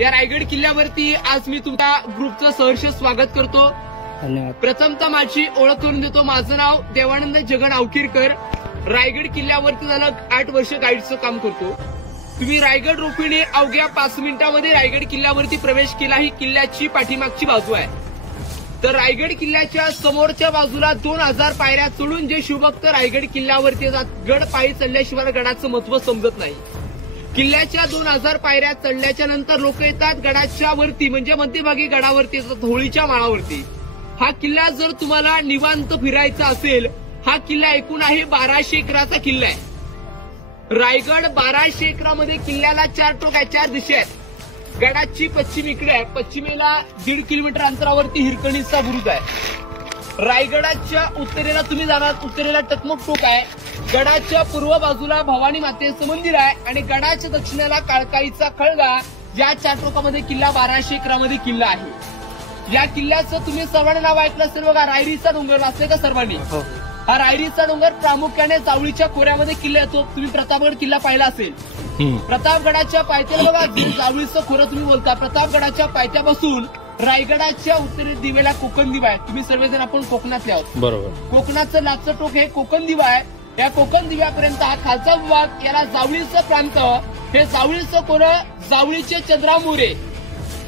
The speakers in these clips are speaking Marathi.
या रायगड किल्ल्यावरती आज मी तुमच्या ग्रुपचं सहर्ष स्वागत करतो. धन्यवाद. प्रथमतः माझी ओळख करून देतो. माझं नाव देवानंद जगन अवकीरकर. रायगड किल्ल्यावरती झालं 8 वर्ष गाईडचं काम करतो. तुम्ही रायगड रोपीने अवघ्या 5 मिनिटांमध्ये रायगड किल्ल्यावरती प्रवेश केला. ही किल्ल्याची पाठीमागची बाजू आहे. तर रायगड किल्ल्याच्या समोरच्या बाजूला 2000 पायऱ्या चढून जे शिवभक्त रायगड किल्ल्यावरती येतात, गड पायी चढल्याशिवाय गडाचं महत्व समजत नाही. किल्ल्याच्या 2000 पायऱ्या चढल्याच्या नंतर लोक येतात गडाच्या वरती, म्हणजे मध्यभागी गडावरती येतात, होळीच्या माळावरती. हा किल्ला जर तुम्हाला निवांत फिरायचा असेल, हा किल्ला एकूण आहे 1200 एकराचा किल्ला आहे. रायगड 1200 एकरामध्ये किल्ल्याला 4 टोक आहे, 4 दिशा आहेत. गडाची पश्चिम इकडे आहे, पश्चिमेला 1.5 किलोमीटर अंतरावरती हिरकणीचा बुरुज आहे. रायगडाच्या उत्तरेला तुम्ही जाणार, उत्तरेला टकमक टोक आहे. गडाच्या पूर्व बाजूला भवानी मातेचं मंदिर आहे आणि गडाच्या दक्षिणेला काळकाईचा खळगा. या 4 टोकामध्ये किल्ला 1200 एकरामध्ये किल्ला आहे. या किल्ल्याचं तुम्ही सर्वांनी नाव ऐकलं असेल बघा, रायरीचा डोंगर असते का सर्वांनी? हा रायरीचा डोंगर प्रामुख्याने जावळीच्या खोऱ्यामध्ये किल्ला येतो. तुम्ही प्रतापगड किल्ला पाहिला असेल. प्रतापगडाच्या पायथ्याला बघा जावळीचं खोरं तुम्ही बोलता. प्रतापगडाच्या पायथ्यापासून रायगडाच्या उत्तरेत दिवेला कोकण दिवा आहे. तुम्ही सर्वजण आपण कोकणातले आहोत, बरोबर. कोकणाचं लाचचं टोक हे कोकण दिवा आहे. या कोकण दिव्यापर्यंत हा खालचा विभाग, याला जावळीचं प्रांत, हे जावळीचं खोरं, जावळीचे चंद्रा मोरे.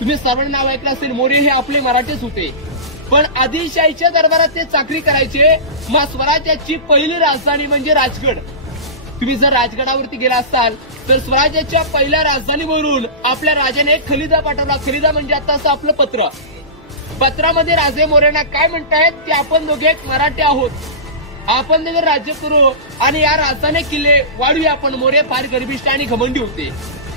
तुम्ही सर्वांनी नाव ऐकलं असेल. मोरे हे आपले मराठीच होते, पण आदिलशाहीच्या दरबारात ते चाकरी करायचे. मग स्वराज्याची पहिली राजधानी म्हणजे राजगड. तुम्ही जर राजगडावरती गेला असाल तर स्वराज्याच्या पहिल्या राजधानीवरून आपल्या राजाने एक खलिदा पाठवला. खलिदा म्हणजे आता असं आपलं पत्र. पत्रामध्ये राजे मोरेंना काय म्हणतायत की आपण दोघे मराठी आहोत, आपण दोघे राज्य करू आणि या राजधानी किल्ले वाढूया आपण. मोरे फार गर्भिष्ठ आणि घमंडी होते.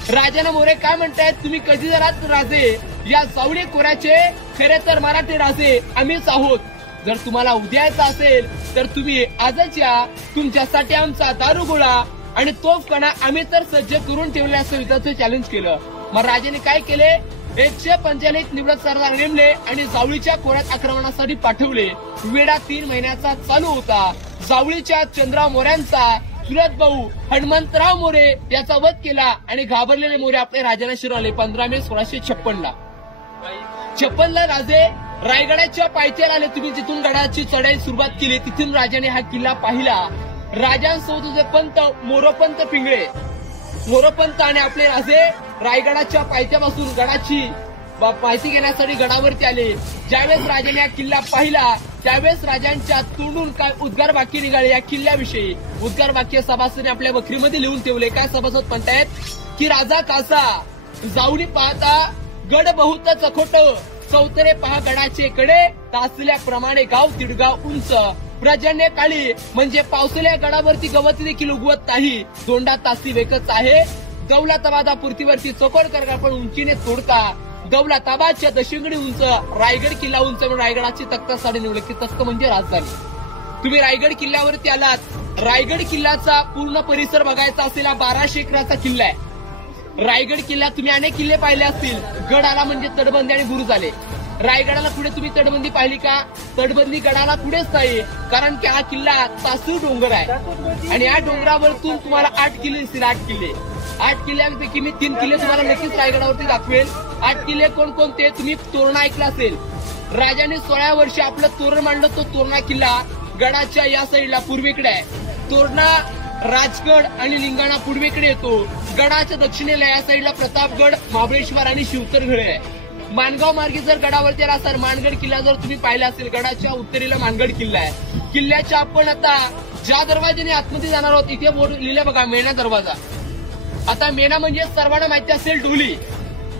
राजाने मोरे काय म्हणतायत, तुम्ही कधी जरात राजे, या जावळी खोऱ्याचे खरे तर मराठी राजे आम्हीच आहोत. जर तुम्हाला उद्यायचं असेल तर तुम्ही आजच या. तुमच्यासाठी आमचा दारुगोळा आणि तोफखाना आम्ही तर सज्ज करून ठेवले असं युद्धाचं चॅलेंज केलं. मग राजाने काय केले, 145 निवडक सरदार नेमले आणि जावळीच्या खोऱ्यात आक्रमणासाठी पाठवले. वेढा 3 महिन्याचा चालू होता. जावळीच्या चंद्रा मोऱ्यांचा चुलत भाऊ हनुमंतराव मोरे याचा वध केला आणि घाबरलेले मोरे आपल्या राजाला शिरवले. 15 मे 1656ला. 56ला राजे रायगडाच्या पायथ्याला आले. तुम्ही जिथून गडाची चढाई सुरुवात केली तिथून राजाने हा किल्ला पाहिला. राजांसोबत होते पंत मोरोपंत पिंगळे. मोरोपंत आणि आपले राजे रायगडाच्या पायथ्यापासून गडाची माहिती घेण्यासाठी गडावरती आले. ज्यावेळेस राजाने हा किल्ला पाहिला त्यावेळेस राजांच्या तोंडून काय उद्गार वाक्य निघाले या किल्ल्याविषयी. उद्गार वाक्य सभासदांनी आपल्या वखरीमध्ये लिहून ठेवले. काय सभासद म्हणतायत की राजा कासा जाऊनी पाहता गड बहुत चखोट, चौतरे पहा गडाचे कडे, तासल्याप्रमाणे गाव तिडगाव उंच. प्रजन्य काळी म्हणजे पावसाळ्या गडावरती गवत देखील उगवत नाही. दोंडा तासी वेकच आहे. दौलताबादा पूर्तीवरती चकोड करगा पण उंचीने तोडता. दौलताबादच्या दशिंगडी उंच, रायगड किल्ला उंच म्हणून रायगडाची तख्तासाठी निवडली की तख्त म्हणजे राजधानी. तुम्ही रायगड किल्ल्यावरती आलात. रायगड किल्ल्याचा पूर्ण परिसर बघायचा असेल. हा 1200 एकराचा किल्ला आहे. रायगड किल्ला तुम्ही अनेक किल्ले पाहिले असतील. गड आला म्हणजे तटबंदी आणि बुरुज आले. रायगडाला पुढे तुम्ही तटबंदी पाहिली का? तटबंदी गडाला पुढेच नाही, कारण की हा किल्ला तासू डोंगर आहे आणि या डोंगरावरतून तुम्हाला 8 किल्ले दिसतील. 8 किल्ले. 8 किल्ल्यांपैकी मी 3 किल्ले तुम्हाला नक्कीच रायगडावरती दाखवेल. 8 किल्ले कोणकोणते? तुम्ही तोरणा ऐकला असेल. राजाने 16 वर्षी आपलं तोरण मांडलं. तो तोरणा किल्ला गडाच्या या साईडला पूर्वेकडे आहे. तोरणा राजगड आणि लिंगाणा पूर्वेकडे येतो. गडाच्या दक्षिणेला या साईडला प्रतापगड, महाबळेश्वर आणि शिवतरगड आहे. माणगाव मार्गे जर गडावरती आला असाल, मानगड किल्ला जर तुम्ही पाहिला असेल, गडाच्या उत्तरेला मानगड किल्ला आहे. किल्ल्याच्या आपण आता ज्या दरवाजाने आतमध्ये जाणार आहोत इथे बोर्ड लिहिलं बघा, मेणा दरवाजा. आता मेणा म्हणजे सर्वांना माहिती असेल डोली,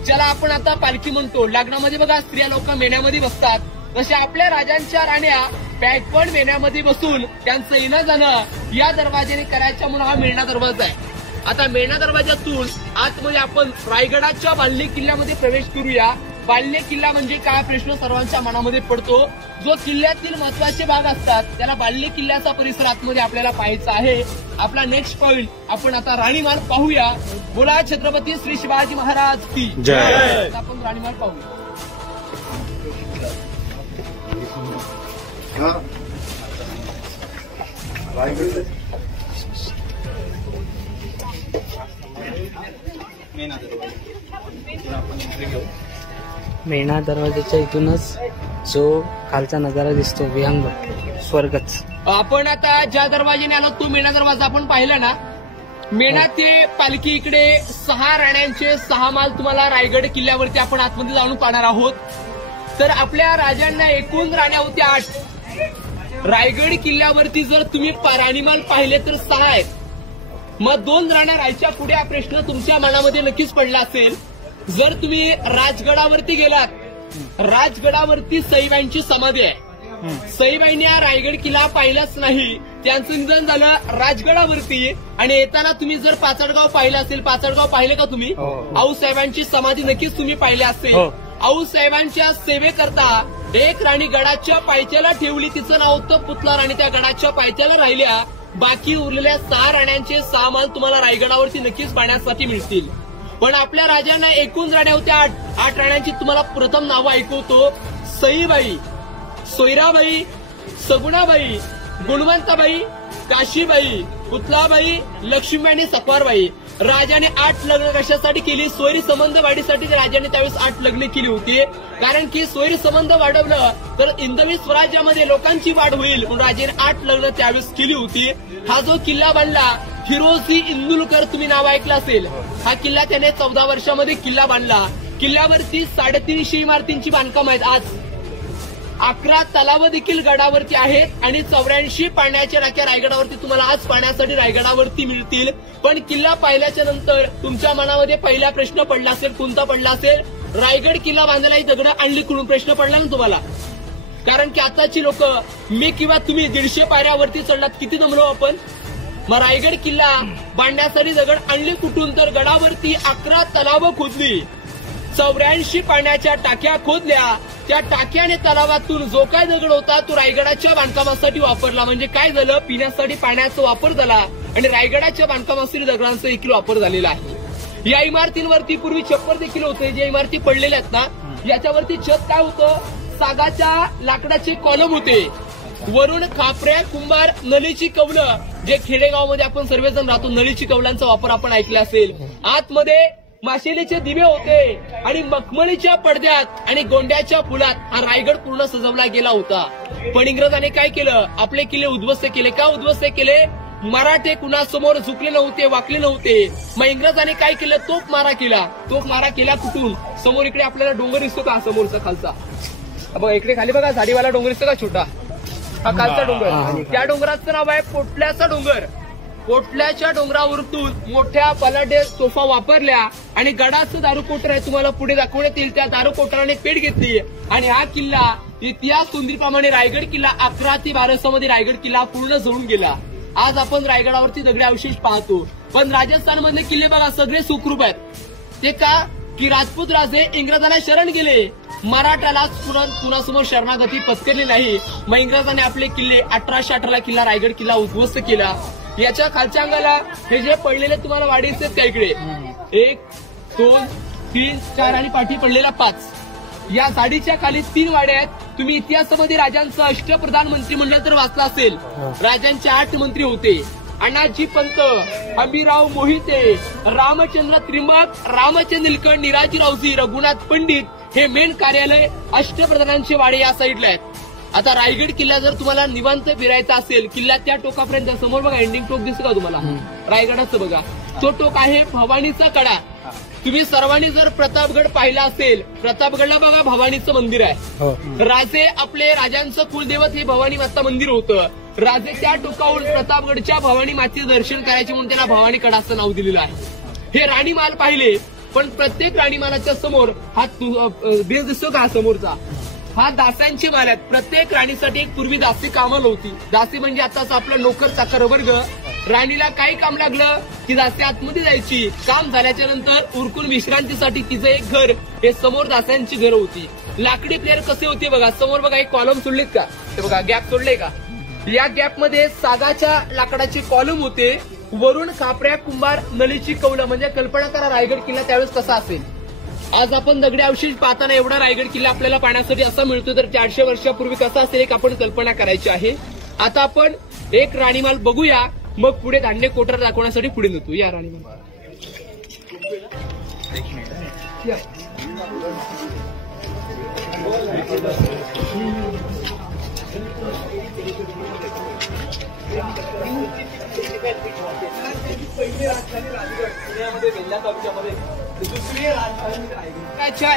ज्याला आपण आता पालखी म्हणतो. लग्नामध्ये बघा स्त्रिया लोक मेण्यामध्ये बसतात, तसे आपल्या राजांच्या राण्या बॅगपण मेण्यामध्ये बसून त्यांचं येणं जाणं या दरवाजाने करायच्या म्हणून हा मेणा दरवाजा आहे. आता मेणा दरवाजातून आतमध्ये आपण रायगडाच्या बाल्ले किल्ल्यामध्ये प्रवेश करूया. बाल्ले किल्ला म्हणजे काय प्रश्न सर्वांच्या मनामध्ये पडतो. जो किल्ल्यातील महत्वाचे भाग असतात त्याला बाल्ले किल्ल्याचा परिसर आतमध्ये आपल्याला पाहायचा आहे. आपला नेक्स्ट पॉइंट आपण आता राणीमार्ग पाहूया. बोला छत्रपती श्री शिवाजी महाराज की जय. आपण राणीमार्ग पाहूया. मेन एंट्री घेऊ. मेणा दरवाजाच्या इथूनच जो खालचा नजारा दिसतो विहंग स्वर्गच. आपण आता ज्या दरवाजाने आलो तो मेणा दरवाजा आपण पाहिला ना. मेणा ते पालखी इकडे 6 राण्यांचे 6 माल तुम्हाला रायगड किल्ल्यावरती आपण आतमध्ये जाऊन पाहणार आहोत. तर आपल्या राजांना एकूण राण्या होत्या 8. रायगड किल्ल्यावरती जर तुम्ही राणीमाल पाहिले तर 6 आहेत. मग 2 राण्या राहायच्या पुढे हा प्रश्न तुमच्या मनामध्ये नक्कीच पडला असेल. जर तुम्ही राजगडावरती गेलात, राजगडावरती सईबाईंची समाधी आहे. सईबाईंनी हा रायगड किल्ला पाहिलाच नाही, त्यांचं निधन झालं राजगडावरती. आणि येताना तुम्ही जर पाचडगाव पाहिलं असेल, पाचडगाव पाहिले का तुम्ही? आऊसाहेबांची समाधी नक्कीच तुम्ही पाहिली असेल. आऊसाहेबांच्या सेवेकरता एक राणी गडाच्या पायथ्याला ठेवली, तिचं नाव होतं पुतला राणी. त्या गडाच्या पायथ्याला राहिल्या. बाकी उरलेल्या 6 राण्यांचे 6 माल तुम्हाला रायगडावरती नक्कीच पाहण्यासाठी मिळतील. पण आपल्या राजांना एकूण राण्या होत्या 8 राण्यांची तुम्हाला प्रथम नावं ऐकवतो. सईबाई, सोयराबाई, सगुणाबाई, गुणवंताबाई, काशीबाई, पुतलाबाई, लक्ष्मीबाई आणि सकवारबाई. राजाने 8 लग्न कशासाठी केली? सोयरी संबंध वाढीसाठी राजाने त्यावेळेस 8 लग्न केली होती. कारण की सोयरी संबंध वाढवलं तर हिंदवी स्वराज्यामध्ये लोकांची वाढ होईल म्हणून राजाने 8 लग्न त्यावेळेस केली होती. हा जो किल्ला बांधला फिरोजी इंदुलकर, तुम्ही नाव ऐकलं असेल. हा किल्ला त्याने 14 वर्षामध्ये किल्ला बांधला. किल्ल्यावरती 350 इमारतींची बांधकाम आहेत. आज 11 तलाव देखील गडावरती आहेत आणि 84 पाण्याच्या टाक्या रायगडावरती तुम्हाला आज पाण्यासाठी रायगडावरती मिळतील. पण किल्ला पाहिल्याच्या नंतर तुमच्या मनामध्ये पहिला प्रश्न पडला असेल. कोणता पडला असेल? रायगड किल्ला बांधायला ही दगडं आणली कुठून? प्रश्न पडला ना तुम्हाला. कारण की आताची लोक, मी किंवा तुम्ही 150 पायऱ्यावरती चढलात, किती दमलो आपण. मग रायगड किल्ला बांधण्यासाठी दगड आणली कुठून? तर गडावरती 11 तलाव खोदली, 84 पाण्याच्या टाक्या खोदल्या. त्या टाक्याने तलावातून जो काय दगड होता तो रायगडाच्या बांधकामासाठी वापरला. म्हणजे काय झालं? पिण्यासाठी पाण्याचा वापर झाला आणि रायगडाच्या बांधकामासाठी दगडांचा देखील वापर झालेला आहे. या इमारतींवरती पूर्वी छप्पर देखील होते. ज्या इमारती पडलेल्या आहेत ना, याच्यावरती छत काय होतं? सागाच्या लाकडाचे कॉलम होते. वरून खापऱ्या, कुंभार, नळीची कवलं, जे खेडेगावमध्ये आपण सर्वजण राहतो, नळीची कवलांचा वापर आपण ऐकला असेल. आतमध्ये माशेलीचे दिवे होते आणि मखमलीच्या पडद्यात आणि गोंड्याच्या फुलात हा रायगड पूर्ण सजवला गेला होता. पण इंग्रजांनी काय केलं? आपले किल्ले उद्ध्वस्त केले. का उद्ध्वस्त केले? मराठे कुणासमोर झुकले नव्हते, वाकले नव्हते. मग इंग्रजांनी काय केलं? तोफ मारा केला. तोफ मारा केला कुठून? समोर इकडे आपल्याला डोंगर दिसतो का? समोरचा खालचा बघा, इकडे खाली बघा झाडीवाला डोंगर दिसतो का छोटा? हा खालचा डोंगर. त्या डोंगराचं नाव आहे पोटल्याचा डोंगर. पोटल्याच्या डोंगरावरतून मोठ्या बलाढ्य तोफा वापरल्या आणि गडाचं दारुकोटर आहे, तुम्हाला पुढे दाखवण्यात येईल. त्या दारुकोटराने पेट घेतली आणि हा किल्ला इतिहास नोंदीप्रमाणे रायगड किल्ला 11 ते 1200 मध्ये रायगड किल्ला पूर्ण जळून गेला. आज आपण रायगडावरती दगडी अवशेष पाहतो. पण राजस्थानमधले किल्ले बघा सगळे सुखरूप आहेत. ते का? की राजपूत राजे इंग्रजांना शरण गेले, मराठाला कुणासमोर शरणागती पत्करली नाही. मग इंग्रजांनी आपले किल्ले 1818 किल्ला रायगड किल्ला उद्ध्वस्त केला. याच्या खालच्या अंगाला हे जे पडलेले तुम्हाला वाडी दिसतात त्या इकडे 1, 2, 3, 4 आणि पाठी पडलेला 5. या साडीच्या खाली 3 वाड्या आहेत. तुम्ही इतिहासामध्ये राजांचं अष्टप्रधान मंत्रिमंडळ तर वाचलं असेल. राजांचे 8 मंत्री होते. अण्णाजी पंत, हंबीराव मोहिते, रामचंद्र त्रिंबक, रामचंद्र निलकंठ, निराजीरावजी, रघुनाथ पंडित हे मेन कार्यालय अष्टप्रधानांचे वाडे या साईडला आहेत. आता रायगड किल्ला जर तुम्हाला निवांत फिरायचा असेल, किल्ला त्या टोकापर्यंत समोर बघा एंडिंग टोक दिसतं का तुम्हाला? रायगडाचं बघा, तो टोक आहे भवानीचा कडा. तुम्ही सर्वांनी जर प्रतापगड पाहिला असेल, प्रतापगडला बघा भवानीचं मंदिर आहे. राजे आपले राजांचं कुलदैवत हे भवानी माता मंदिर होतं. राजे त्या टोकावरून प्रतापगडच्या भवानी मातेचं दर्शन करायचे म्हणून त्याला भवानी कडा असं नाव दिलेलं आहे. हे राणीमाल पाहिले, पण प्रत्येक राणीमालाच्या समोर हा बेस दिसतो का समोरचा? हा दास्यांची माल आहेत. प्रत्येक राणीसाठी एक पूर्वी दासी कामाला होती. दासी म्हणजे आताच आपलं नोकर चाकर वर्ग. राणीला काही काम लागलं की दासी आतमध्ये जायची. काम झाल्याच्या नंतर उरकून विश्रांतीसाठी तिचं एक घर, हे समोर दास्यांची घरं होती. लाकडी प्लेअर कसे होते बघा, समोर बघा एक कॉलम सोडलेत का? ते बघा गॅप सोडले का? या गॅपमध्ये सागाच्या लाकडाचे कॉलम होते. वरून खापऱ्या, कुंभार, नळीची कवलं. म्हणजे कल्पना करा रायगड किल्ला त्यावेळेस कसा असेल. आज आपण दगडी अवशेष पाहताना एवढा रायगड किल्ला आपल्याला पाहण्यासाठी असा मिळतो, तर 400 वर्षापूर्वी कसा असेल एक आपण कल्पना करायची आहे. आता आपण एक राणीमाल बघूया, मग पुढे धान्य कोटर दाखवण्यासाठी पुढे नेतो. या राणीमाल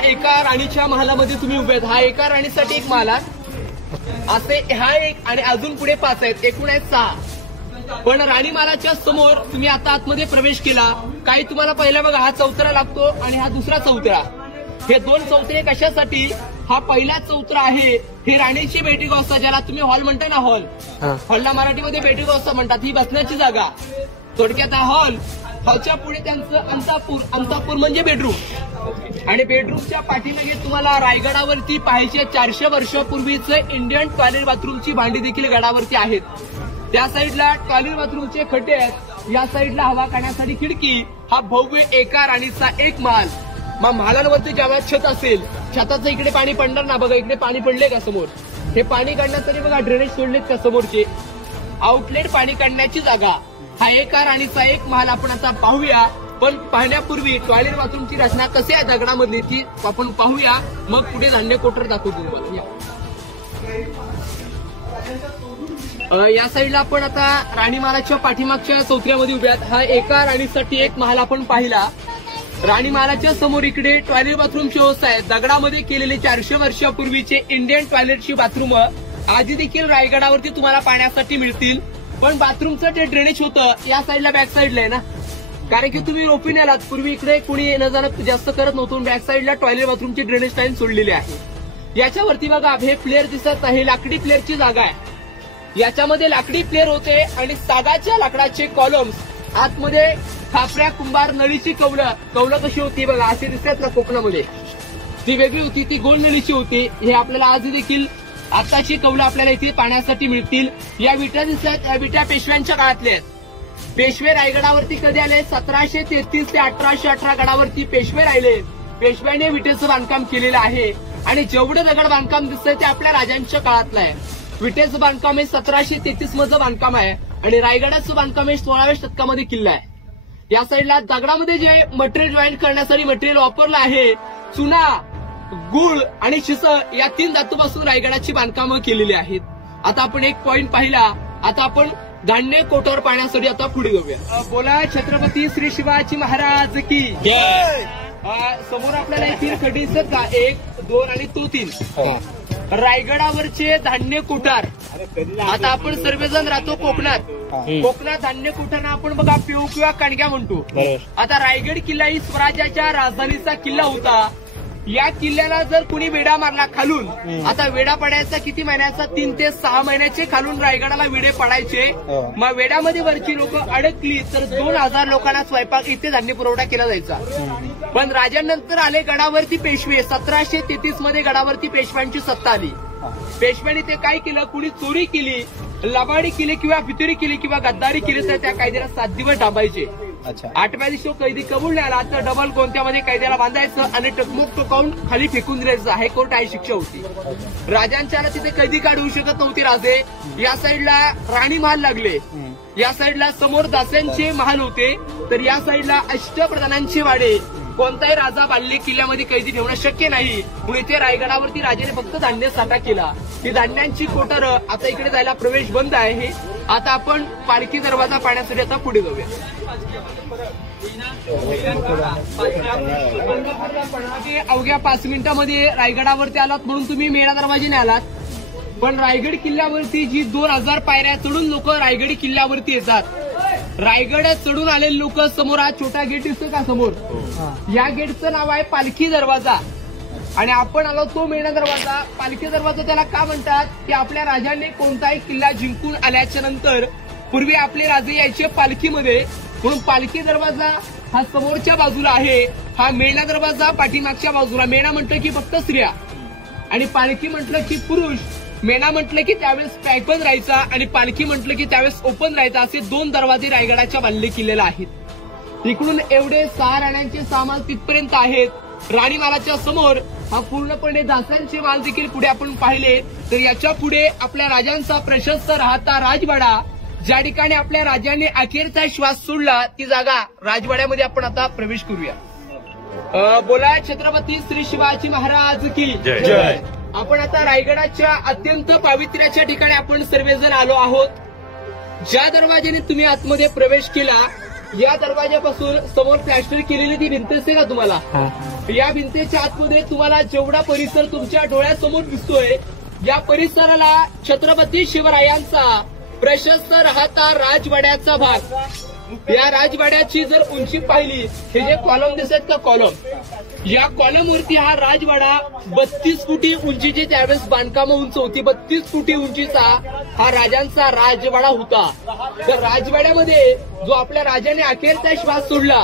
एका राणीच्या महालामध्ये तुम्ही उभे आहेत. हा एका राणीसाठी एक महाल आहे. असे हा एक आणि अजून पुढे 5 आहेत, एकूण आहेत 6. पण राणी महालाच्या समोर तुम्ही आता आतमध्ये प्रवेश केला काही तुम्हाला पहिला बघा हा चौतरा लागतो आणि हा दुसरा चौतरा. हे 2 चौतरे कशासाठी? हा पहिला चौतरा आहे ही राणीची बैठक अवस्था, ज्याला तुम्ही हॉल म्हणता ना, हॉलला मराठीमध्ये बैठक अवस्था म्हणतात. ही बसण्याची जागा. थोडक्यात हा हॉलच्या पुढे त्यांचं अंतापूर म्हणजे बेडरूम. आणि बेडरूमच्या पाठीमागे तुम्हाला रायगडावरती पाहायचे 400 वर्षापूर्वीचं इंडियन टॉयलेट बाथरूमची भांडी देखील गडावरती आहेत. त्या साईडला टॉयलेट बाथरूमचे खड्डे आहेत, या साईडला हवा काढण्यासाठी खिडकी. हा भव्य एका राणीचा एक महाल. मग महालांवरती जेव्हा छत असेल, छताचं इकडे पाणी पडणार ना, बघा इकडे पाणी पडले का समोर. हे पाणी काढण्यासाठी बघा ड्रेनेज सोडलेत का समोरचे, आउटलेट पाणी काढण्याची जागा. हा एका राणीचा एक महाल आपण आता पाहूया. पण पाहण्यापूर्वी टॉयलेट बाथरूमची रचना कशी आहे दगडामधली ती आपण पाहूया, मग पुढे धान्य कोटर दाखवतो तुम्हाला. या साईडला आपण आता राणी महालाच्या पाठीमागच्या चौथऱ्यामध्ये उभ्यात. हा एका राणीसाठी एक महाल आपण पाहिला. राणी महालाच्या समोर इकडे टॉयलेट बाथरूमची व्यवस्था आहे. दगडामध्ये केलेले 400 वर्षापूर्वीचे इंडियन टॉयलेटची बाथरूम आधी देखील रायगडावरती तुम्हाला पाहण्यासाठी मिळतील. पण बाथरूमचं जे ड्रेनेज होतं या साईडला बॅक साईडला आहे ना, कारण की तुम्ही रोपीने आलात. पूर्वी इकडे कोणी येणं जाणं जास्त करत नव्हतं. बॅक साईडला टॉयलेट बाथरूमची ड्रेनेज लाईन सोडलेली आहे. याच्यावरती बघा हे प्लेअर दिसत आहे, लाकडी प्लेअरची जागा आहे. याच्यामध्ये लाकडी प्लेअर होते आणि सागाच्या लाकडाचे कॉलम्स, आतमध्ये खापऱ्या कुंभार नळीची कौलं कशी होती बघा, असे दिसतात ना कोकणामध्ये. ती वेगळी होती, ती गोल नळीची होती. हे आपल्याला आज देखील आताची कौलं आपल्याला इथे पाहण्यासाठी मिळतील. या विटा दिसतात, या विटा पेशव्यांच्या काळातल्या आहेत. पेशवे रायगडावरती कधी आले? 1733 ते 1818 गडावरती पेशवे राहिले. पेशव्याने विटेचं बांधकाम केलेलं आहे आणि जेवढं दगड बांधकाम दिसतंय ते आपल्या राजांच्या काळातलं आहे. विटेचं बांधकाम हे 1733 मधलं बांधकाम आहे आणि रायगडाचं बांधकाम हे 16व्या शतकामध्ये किल्ला आहे. या साईडला दगडामध्ये जे मटेरियल जॉईंट करण्यासाठी मटेरियल वापरलं आहे, चुना, गुळ आणि शिस या 3 धातूपासून रायगडाची बांधकामं केलेली आहेत. आता आपण एक पॉइंट पाहिला. आता आपण धान्य कोटावर पाहण्यासाठी आता पुढे जाऊया. बोला छत्रपती श्री शिवाजी महाराज की जय. समोर आपल्याला 3 खड्डे दिसत का, 1, 2 आणि तो 3. रायगडावरचे धान्य कोठार. आता आपण सर्वजण राहतो कोकणात. कोकणात धान्य कोठार आपण बघा पिऊ किंवा कणग्या म्हणतो. आता रायगड किल्ला ही स्वराज्याच्या राजधानीचा किल्ला होता. या किल्ल्याला जर कुणी वेढा मारला खालून, आता वेढा पडायचा किती महिन्याचा? 3 ते 6 महिन्याचे खालून रायगडाला वेढे पडायचे. मग वेढ्यामध्ये वरची लोक अडकली तर 2000 लोकांना स्वयंपाक इथे धान्य पुरवठा केला जायचा. पण राजांनंतर आले गडावरती पेशवे. 1733 मध्ये गडावरती पेशव्यांची सत्ता आली. पेशव्यांनी ते काय केलं, कुणी चोरी केली, लबाडी केली किंवा फितुरी केली किंवा गद्दारी केली तर त्या कायद्याला 7 दिवस डांबायचे. 8व्या दिवशी कैदी कबूल नाही आला तर डबल गोंत्यामध्ये कैद्याला बांधायचं आणि टकमुक टोकावून खाली फेकून द्यायचं. हायकोर्ट आहे शिक्षा होती. राजांच्या तिथे कैदी काढू शकत नव्हती राजे. या साईडला राणी महाल लागले, या साईडला समोर दास्यांचे महाल होते, तर या साईडला अष्टप्रधानांचे वाडे. कोणताही राजा बाल्ले किल्ल्यामध्ये कैदी ठेवणं शक्य नाही, म्हणून इथे रायगडावरती राजाने फक्त धान्य साठा केला. ही धान्यांची कोठार आता इकडे जायला प्रवेश बंद आहे. आता आपण पालखी दरवाजा पाहण्यासाठी आता पुढे जाऊया. अवघ्या 5 मिनिटांमध्ये रायगडावरती आलात म्हणून तुम्ही मेणा दरवाजाने आलात. पण रायगड किल्ल्यावरती जी 2000 पायऱ्या चढून लोक रायगड किल्ल्यावरती येतात. रायगड चढून आलेले लोक समोर हा छोटा गेट दिसतो का समोर, या गेटचं नाव आहे पालखी दरवाजा. आणि आपण आलो तो मेणा दरवाजा. पालखी दरवाजा त्याला का म्हणतात की आपल्या राजाने कोणताही किल्ला जिंकून आल्याच्या नंतर पूर्वी आपले राजे यायचे पालखीमध्ये, म्हणून पालखी दरवाजा हा समोरच्या बाजूला आहे. हा मेणा दरवाजा पाठीमागच्या बाजूला. मेणा म्हटलं की फक्त स्त्रिया आणि पालखी म्हटलं की पुरुष. मेणा म्हटलं की त्यावेळेस पॅक बंद राहायचा आणि पालखी म्हटलं की त्यावेळेस ओपन राहायचा. असे 2 दरवाजे रायगडाच्या बांधले किल्ल्याला आहेत. इकडून एवढे 6 राण्यांचे सामान तिथपर्यंत आहेत. राणी महालाच्या समोर हा पूर्णपणे दासांचे माल देखील पुढे आपण पाहिले. तर याच्या पुढे आपल्या राजांचा प्रशस्त राहता राजवाडा, ज्या ठिकाणी आपल्या राजांनी अखेरचा श्वास सोडला ती जागा राजवाड्यामध्ये आपण आता प्रवेश करूया. बोला छत्रपती श्री शिवाजी महाराज की जय. आपण आता रायगडाच्या अत्यंत पावित्र्याच्या ठिकाणी आपण सर्वजण आलो आहोत. ज्या दरवाजाने तुम्ही आतमध्ये प्रवेश केला या दरवाजापासून समोर प्लॅस्टर केलेली ती भिंत असते का तुम्हाला, या भिंतीच्या आतमध्ये तुम्हाला जेवढा परिसर तुमच्या डोळ्यासमोर दिसतोय या परिसराला छत्रपती शिवरायांचा प्रशस्त राहता राजवाड्याचा भाग. या राजवाड्याची जर उंची पाहिली, हे जे कॉलम दिसत का कॉलम, या कॉलमवरती हा राजवाडा 32 फुटी उंचीची त्यावेळेस बांधकामं उंच होती. 32 फुटी उंचीचा हा राजांचा राजवाडा होता. तर राजवाड्यामध्ये जो आपल्या राजाने अखेरचा श्वास सोडला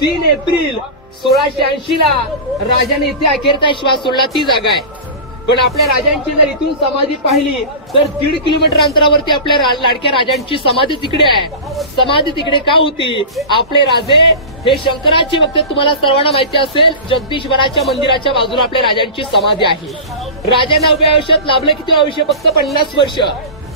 3 एप्रिल 1680 ला राजाने इथे अखेरचा श्वास सोडला ती जागा आहे. पण आपल्या राजांची जर इथून समाधी पाहिली तर 1.5 किलोमीटर अंतरावरती आपल्या लाडक्या राजांची समाधी तिकडे आहे. समाधी तिकडे का होती? आपले राजे हे शंकराची भक्त, तुम्हाला सर्वांना माहिती असेल जगदीश्वराच्या मंदिराच्या बाजूला आपल्या राजांची समाधी आहे. राजांना उभ्या आयुष्यात लाभलं किती आयुष्य? फक्त 50 वर्ष.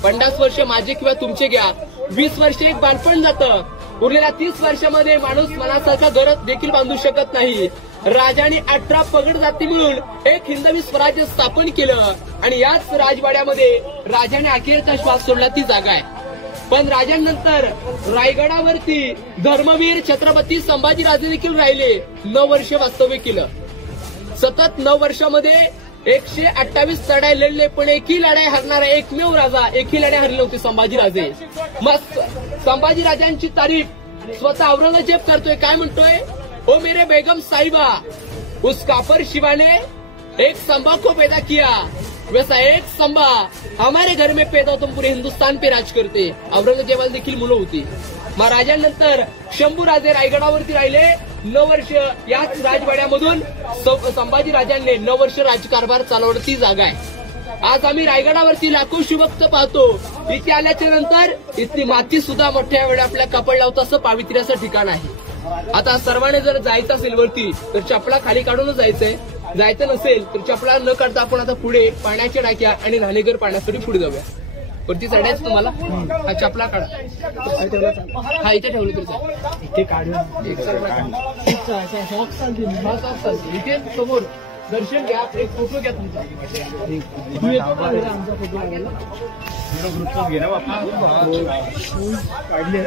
50 वर्ष माझे किंवा तुमचे घ्या, 20 वर्ष एक बालपण जातं. उरलेल्या 30 वर्षामध्ये माणूस मनासारखा घर देखील बांधू शकत नाही. राजाने 18 पगड जाती मिळून एक हिंदवी स्वराज्य स्थापन केलं आणि याच राजवाड्यामध्ये राजाने अखेरचा श्वास सोडला ती जागा आहे. पण राजांनंतर रायगडावरती धर्मवीर छत्रपती संभाजीराजे देखील राहिले. 9 वर्ष वास्तव्य केलं. सतत 9 वर्षामध्ये 128 लढाई लढले, पण एकही लढाई हरणारा एकमेव राजा, एकही लढाई हरले होते संभाजीराजे. मग संभाजीराजांची तारीफ स्वतः औरंगजेब करतोय. काय म्हणतोय? ओ मेरे बेगम साहिबा, उस काफर शिवा ने एक संभा को पैदा किया, वैसा एक संभा हमारे घर में पैदा होतो, पुरे हिंदुस्तान पे राज करते. औरंगजेबाला देखील मुलं होती. महाराजांनंतर शंभूराजे रायगडावरती राहिले 9 वर्ष. याच राजवाड्यामधून संभाजीराजांनी 9 वर्ष राजकारभार चालवलं ती जागा आहे. आज आम्ही रायगडावरती लाखो शिवभक्त पाहतो. इथे आल्याच्या नंतर इथली माती सुद्धा मोठ्या वेळा आपल्या कापड लावतं असं पावित्र्याचं ठिकाण आहे. आता सर्वांनी जर जायचं असेल वरती तर चपला खाली काढूनच जायचंय. जायचं नसेल तर चपला न काढता आपण आता पुढे पाण्याच्या टाक्या आणि न्हाणीघर पाण्यासाठी पुढे जाऊया. वरती चढायचं तुम्हाला. हा चपला काढा. हा इथे ठेवलं तरी चालेल. इथे काढून इथे समोर दर्शन घ्या. एक फोटो घ्या तुमचा. काढले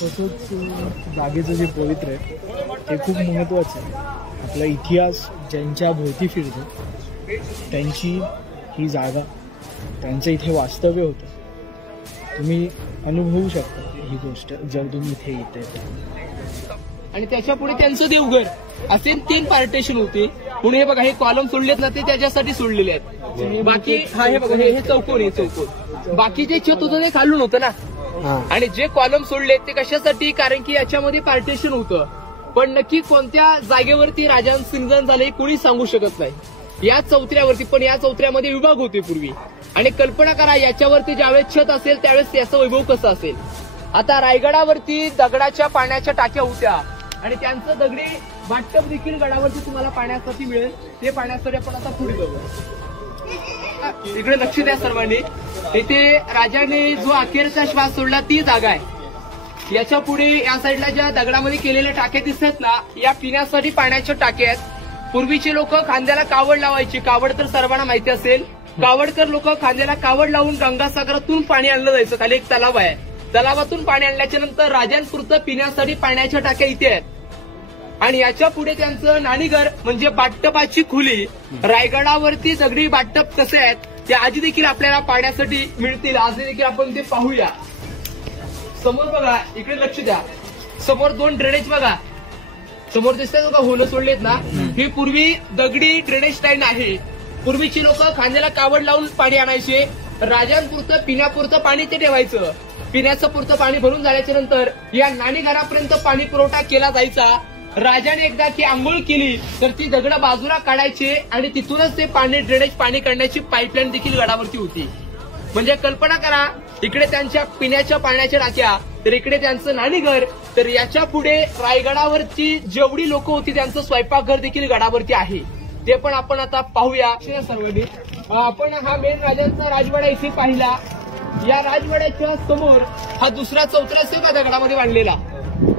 तसंच जागेचं जे पवित्र आहे ते खूप महत्त्वाचं आहे. आपला इतिहास ज्यांच्या भोवती फिरतो त्यांची ही जागा, त्यांचं इथे वास्तव्य होतं. तुम्ही अनुभवू शकता ही गोष्ट जर तुम्ही इथे येते. आणि त्याच्या पुढे त्यांचं देवघर असे 3 पार्टेशन होते. पुणे हे बघा, हे कॉलम सोडलेत ना ते त्याच्यासाठी सोडलेले आहेत. बाकी हा हे बघा, हे चौकोन, हे चौकोन. बाकी जे छत होतं ते खालून होतं ना. आणि जे कॉलम सोडले ते कशासाठी? कारण की याच्यामध्ये पार्टेशन होतं. पण नक्की कोणत्या जागेवरती राजांचं सिंचन झाले कोणी सांगू शकत नाही. या चौथऱ्यावरती, पण या चौथऱ्यामध्ये विभाग होते पूर्वी. आणि कल्पना करा याच्यावरती ज्यावेळेस छत असेल त्यावेळेस त्याचं वैभव कसं असेल. आता रायगडावरती दगडाच्या पाण्याच्या टाक्या होत्या आणि त्यांचं दगडी बाटप देखील गडावरती तुम्हाला पाण्यासाठी मिळेल. ते पाण्यासाठी आपण आता पुढे जाऊ. इकडे लक्ष द्या सर्वांनी. इथे राजाने जो अखेरचा श्वास सोडला ती जागा आहे. याच्या पुढे या साईडला ज्या दगडामध्ये केलेल्या टाक्या दिसतात ना, या पिण्यासाठी पाण्याच्या टाक्या आहेत. पूर्वीचे लोक खांद्याला कावड लावायचे. कावड तर सर्वांना माहिती असेल. कावडकर लोक खांद्याला कावड लावून गंगासागरातून पाणी आणलं जायचं. खाली एक तलाव आहे. तलावातून पाणी आणल्याच्या नंतर राजांपुरतं पिण्यासाठी पाण्याच्या टाक्या इथे आहेत. आणि याच्या पुढे त्यांचं न्हाणीघर म्हणजे बाटपाची खोली. रायगडावरती दगडी बाटप कसे आहेत ते आधी देखील आपल्याला पाण्यासाठी मिळतील. आज देखील आपण ते पाहूया. समोर बघा, इकडे लक्ष द्या. समोर 2 ड्रेनेज बघा. समोर दिसतात बघा, होलं सोडलेत ना, ही पूर्वी दगडी ड्रेनेज लाईन आहे. पूर्वीची लोक खांद्याला कावड लावून पाणी आणायचे. राजांपुरतं पिण्यापुरतं पाणी ते ठेवायचं. पिण्याचं पुरतं पाणी भरून झाल्याच्या नंतर या न्हाणीघरापर्यंत पाणी पुरवठा केला जायचा. राजाने एकदा की आंघोळ केली तर ती दगड बाजूला काढायचे आणि तिथूनच ते पाणी ड्रेनेज पाणी काढण्याची पाईपलाईन देखील गडावरती होती. म्हणजे कल्पना करा, इकडे त्यांच्या पिण्याच्या पाण्याच्या टाक्या, तर इकडे त्यांचं न्हाणीघर. तर याच्या पुढे रायगडावरची जेवढी लोक होती त्यांचं स्वयंपाकघर देखील गडावरती आहे. ते पण आपण आता पाहूया सर्वांनी. आपण हा मेन राजांचा राजवाडा इथे पाहिला. या राजवाड्याच्या समोर हा दुसरा चौथरा असेल का दगडामध्ये बांधलेला.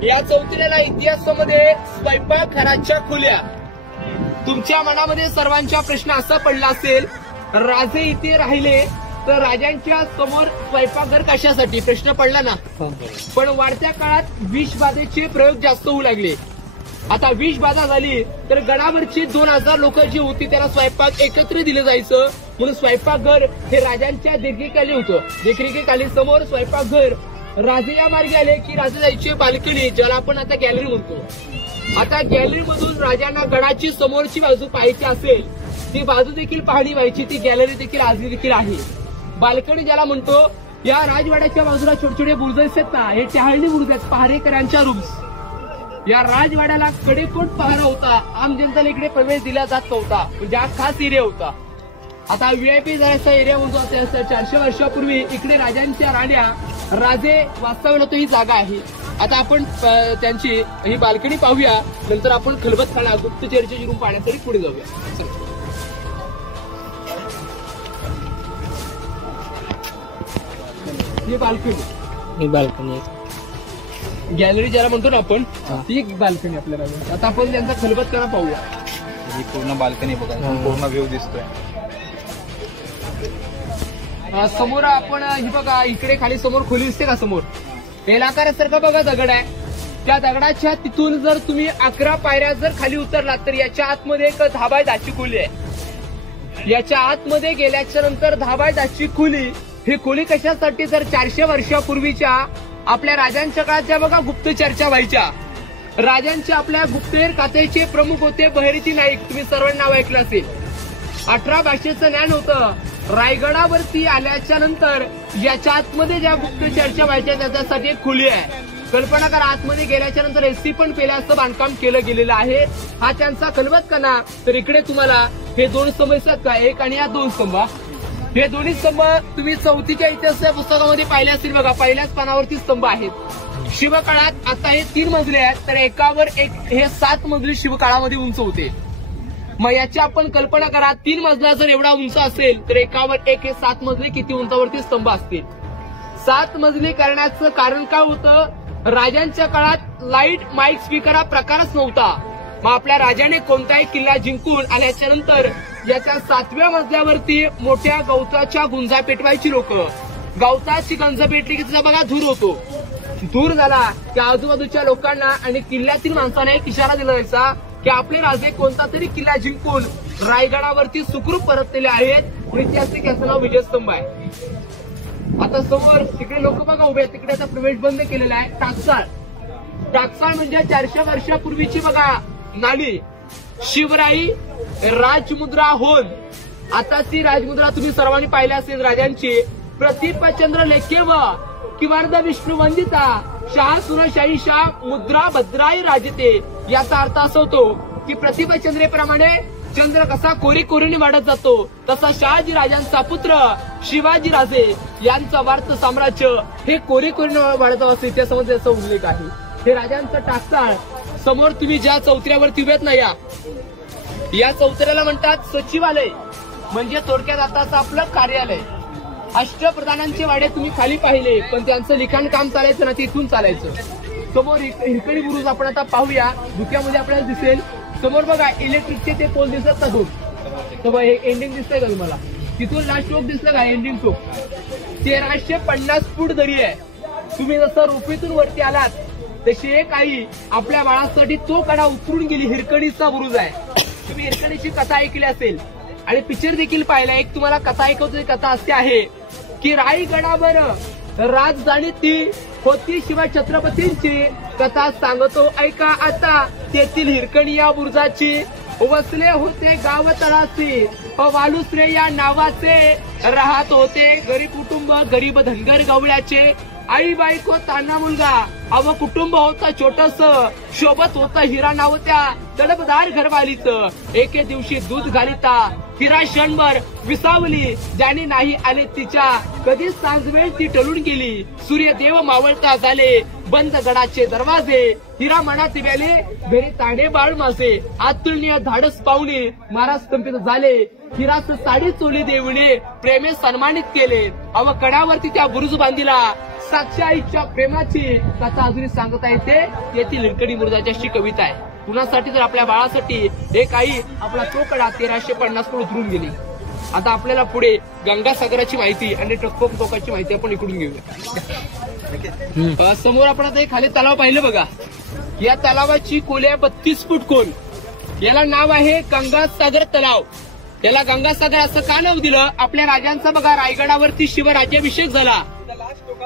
या चौथऱ्याला इतिहासामध्ये स्वयंपाकघराच्या खोल्या. तुमच्या मनामध्ये सर्वांच्या प्रश्न असा पडला असेल, राजे इथे राहिले तर राजांच्या समोर स्वयंपाकघर कशासाठी, प्रश्न पडला ना. पण वाढत्या काळात विषबाधेचे प्रयोग जास्त होऊ लागले. आता विषबाधा झाली तर गडावरची 2000 लोक जी होती त्याला स्वयंपाक एकत्र दिलं जायचं, म्हणून स्वयंपाकघर हे राजांच्या देखरेखीखाली होतं. देखरेखीखाली समोर स्वयंपाकघर. राजे या मार्गे आले की राजे जायचे बाल्कनी, ज्याला आपण आता गॅलरी म्हणतो. आता गॅलरीमधून राजांना गडाची समोरची बाजू पाहायची असेल, ती बाजू देखील पाहणी व्हायची. ती गॅलरी देखील आज देखील आहे. बाल्कनी ज्याला म्हणतो. या राजवाड्याच्या बाजूला छोटे छोटे बुरुज आहेत ना, हे टहाळणी बुरुज आहेत, पहारेकरांच्या रूम्स. या राजवाड्याला कडेकोट पहारा होता. आम जनतेला इकडे प्रवेश दिला जात नव्हता, म्हणजे हा खास एरिया होता. आता व्हीआयपी जरासा एरिया म्हणतो. 400 वर्षापूर्वी इकडे राजांच्या राण्या, राजे वास्तव्याला तो ही जागा आहे. आता आपण त्यांची ही बाल्कनी पाहूया, नंतर आपण खलबतखाना गुप्तचरची रूम पाहण्यासाठी पुढे जाऊया. ही बाल्कनी आहे. गॅलरी ज्याला म्हणतो ना आपण, ती एक बाल्कनी आपल्याला. आता आपण त्यांचा खलबतखाना पाहूया. ही पूर्ण बाल्कनी बघा, पूर्ण व्ह्यू दिसतोय. समोर आपण ही बघा, इकडे खाली समोर खोली दिसते का, समोर बेलाकारासारखा बघा दगड आहे. त्या दगडाच्या तिथून जर तुम्ही 11 पायऱ्या जर खाली उतरलात तर याच्या आतमध्ये एक 10 बाय 10ची खोली आहे. याच्या आतमध्ये गेल्याच्या नंतर 10 बाय 10ची खोली. ही खोली कशासाठी, तर 400 वर्षापूर्वीच्या आपल्या राजांच्या काळात ज्या बघा गुप्त चर्चा व्हायच्या. राजांच्या आपल्या गुप्तहेर खात्याचे प्रमुख होते बहिर्जी नाईक. तुम्ही सर्वांना नाव ऐकलं असेल. 18 भाषेचं ज्ञान होतं. रायगडावरती आल्याच्या नंतर याच्या आतमध्ये ज्या गुप्त चर्चा व्हायच्या त्याच्यासाठी एक खोली आहे. कल्पना करा, आतमध्ये गेल्याच्या नंतर एसटी पण पेल्याचं बांधकाम केलं गेलेलं आहे. हा त्यांचा खलबतखाना. तर इकडे तुम्हाला हे 2 स्तंभ दिसतात का, एक आणि या 2 स्तंभ. हे दोन्ही स्तंभ तुम्ही 4थीच्या इतिहासाच्या पुस्तकामध्ये पाहिले असतील बघा, पहिल्याच पानावरती स्तंभ आहेत. शिवकाळात आता हे 3 मजले आहेत, तर एकावर एक हे 7 मजली शिवकाळामध्ये उंच होते. मग याची आपण कल्पना करा, 3 मजला जर एवढा उंच असेल तर एकावर एक हे 7 मजले किती उंचावरती स्तंभ असतील. 7 मजली करण्याचं कारण काय होतं, राजांच्या काळात लाईट माईक स्पीकर हा प्रकारच नव्हता. मग आपल्या राजाने कोणताही किल्ला जिंकून आल्याच्या नंतर याच्या 7व्या मजल्यावरती मोठ्या गवताच्या गुंजा पेटवायची लोक. गवताची गंज पेटली की तिचा बघा धूर होतो. धूर झाला की आजूबाजूच्या लोकांना आणि किल्ल्यातील माणसांना एक इशारा दिला जायचा की आपले राजे कोणता तरी किल्ला जिंकून रायगडावरती सुखरूप परतलेले आहेत. ऐतिहासिक याचं नाव विजयस्तंभ आहे. आता समोर तिकडे लोक बघा उभे आहेत, तिकडे आता प्रवेश बंद केलेला आहे. टाकसाळ. टाकसाळ म्हणजे 400 वर्षापूर्वीची बघा नाणी. शिवराई राजमुद्रा होऊन आता ती राजमुद्रा तुम्ही सर्वांनी पाहिली असेल राजांची. प्रतिपचंद्र लेखेव किवार्ध विष्णू वंदिता शाह सुरशाही शाह मुद्रा भद्राई राजते. याचा अर्थ असा होतो की प्रतिपचंद्रेप्रमाणे चंद्र कसा कोरी कोरीने वाढत जातो तसा शहाजी राजांचा पुत्र शिवाजी राजे यांचं वार्त साम्राज्य हे कोरी कोरीने वाढत असं इतिहासामध्ये याचा उल्लेख आहे. हे राजांचं टाकसाळ. समोर तुम्ही ज्या चौथऱ्यावरती उभेत ना, या चौथऱ्याला म्हणतात सचिवालय, म्हणजे थोडक्यात आताचं आपलं कार्यालय. अष्टप्रधानांचे वाडे तुम्ही खाली पाहिले, पण त्यांचं लिखाण काम चालायचं ना, तिथून चालायचं. समोर हिरकणी बुरुज आपण आता पाहूया. धुक्यामध्ये आपल्याला दिसेल. समोर बघा इलेक्ट्रिकचे ते पोल दिसत ना, दोन. तर हे एंडिंग दिसतंय का तुम्हाला, तिथून लास्ट चौक दिसलं का, एंडिंग चौक. 1350 फूट दरी आहे. तुम्ही जसं रोपीतून वरती आलात तशी एक आई आपल्या बाळासाठी तो कडा उतरून गेली. हिरकणीचा बुरुज आहे. तुम्ही हिरकणीची कथा ऐकली असेल आणि पिक्चर देखील पाहिला. एक तुम्हाला कथा ऐकवतो. कथा अशी आहे की रायगडावर राजधानी ती होती शिवा छत्रपतींची. कथा सांगतो ऐका आता. तेथील हिरकणी या बुरुजाची वसले होते गाव तळाशी. वालुसरे या नावाचे राहत होते गरीब कुटुंब, गरीब धनगर गवळ्याचे. आई बायको ताना मुलगा. अव कुटुंब होतं छोटस, शोभत होतं हिरा नाव त्या तडपदार घरवालीचं. एके दिवशी दूध घालिता हिरा क्षणभर विसावली. ज्याने नाही आले तिच्या कधीच सांजवेळ ती टळून गेली. सूर्यदेव मावळता झाले बंद गडाचे दरवाजे, हिरा मनात व्याले घरी ताडे बाळ मासे, अतुलनीय धाडस पाहुणे महाराज कंपित झाले, हिराच साडी चोली देऊने प्रेमे सन्मानित केले, अव कडावरती त्या बुरुज बांधिला, साक्षी आईच्या प्रेमाची कथा अजूनही सांगता येते. येथील हिरकणी मुर्दाची अशी कविता आहे. कुणासाठी तर आपल्या बाळासाठी एक आई आपला तो कडा 1350 कडे उतरून गेली. आता आपल्याला पुढे गंगासागराची माहिती आणि टोकाची माहिती आपण इकडून घेऊया. समोर आपण आता एक खाली तलाव पाहिलं बघा. या तलावाची खोली आहे 32 फूट खोल. याला नाव आहे गंगासागर तलाव. याला गंगासागर असं का नाव दिलं? आपल्या राजांचा बघा रायगडावरती शिवराज्याभिषेक झाला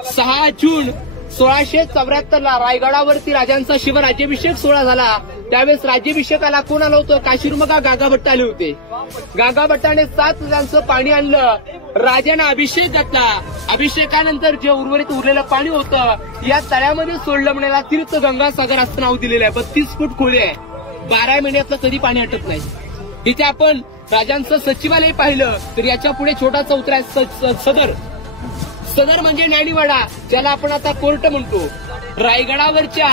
6 जून 1674 ला. रायगडावरती राजांचा शिवराज्याभिषेक सोहळा झाला. त्यावेळेस राज्याभिषेकाला कोण आलं होतं? काशीरुमगा गागाभट्ट आले होते. गागाभट्टाने 7 नद्यांचं पाणी आणलं. राजाने अभिषेक घातला. अभिषेकानंतर जे उर्वरित उरलेलं पाणी होतं या तळ्यामध्ये सोडलं. म्हणाला तीर्थ गंगासागर असं नाव दिलेलं आहे. 32 फूट खोली आहे. 12 महिन्यातलं कधी पाणी हटत नाही. इथे आपण राजांचं सचिवालय पाहिलं तर याच्या पुढे छोटासा उतरा आहे सदर. सदर म्हणजे न्यायनिवाडा, ज्याला आपण आता कोर्ट म्हणतो. रायगडावरच्या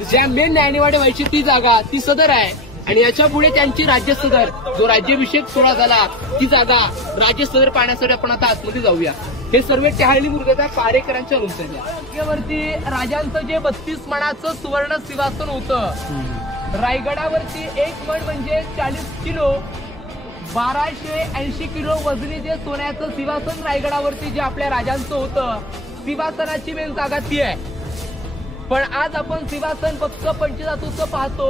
ज्या मेन न्यायनिवाडे व्हायची ती जागा ती सदर आहे. आणि याच्या पुढे त्यांची राज्य सदर, जो राज्याभिषेक सोहळा झाला ती जागा राज्य सदर पाहण्यासाठी आपण आता आतमध्ये जाऊया. हे सर्व टहाळणी मुर्गेच्या पारेकरांच्या वरती राजांचं जे 32 मणाचं सुवर्ण सिंहासन होतं. रायगडावरती 1 मण म्हणजे 40 किलो 1280 किलो वजनी जे सोन्याचं सिंहासन रायगडावरती जे आपल्या राजांचं होतं. सिंहासनाची मेन जागा ती आहे. पण आज आपण सिंहासन फक्त पंचधातूचं पाहतो.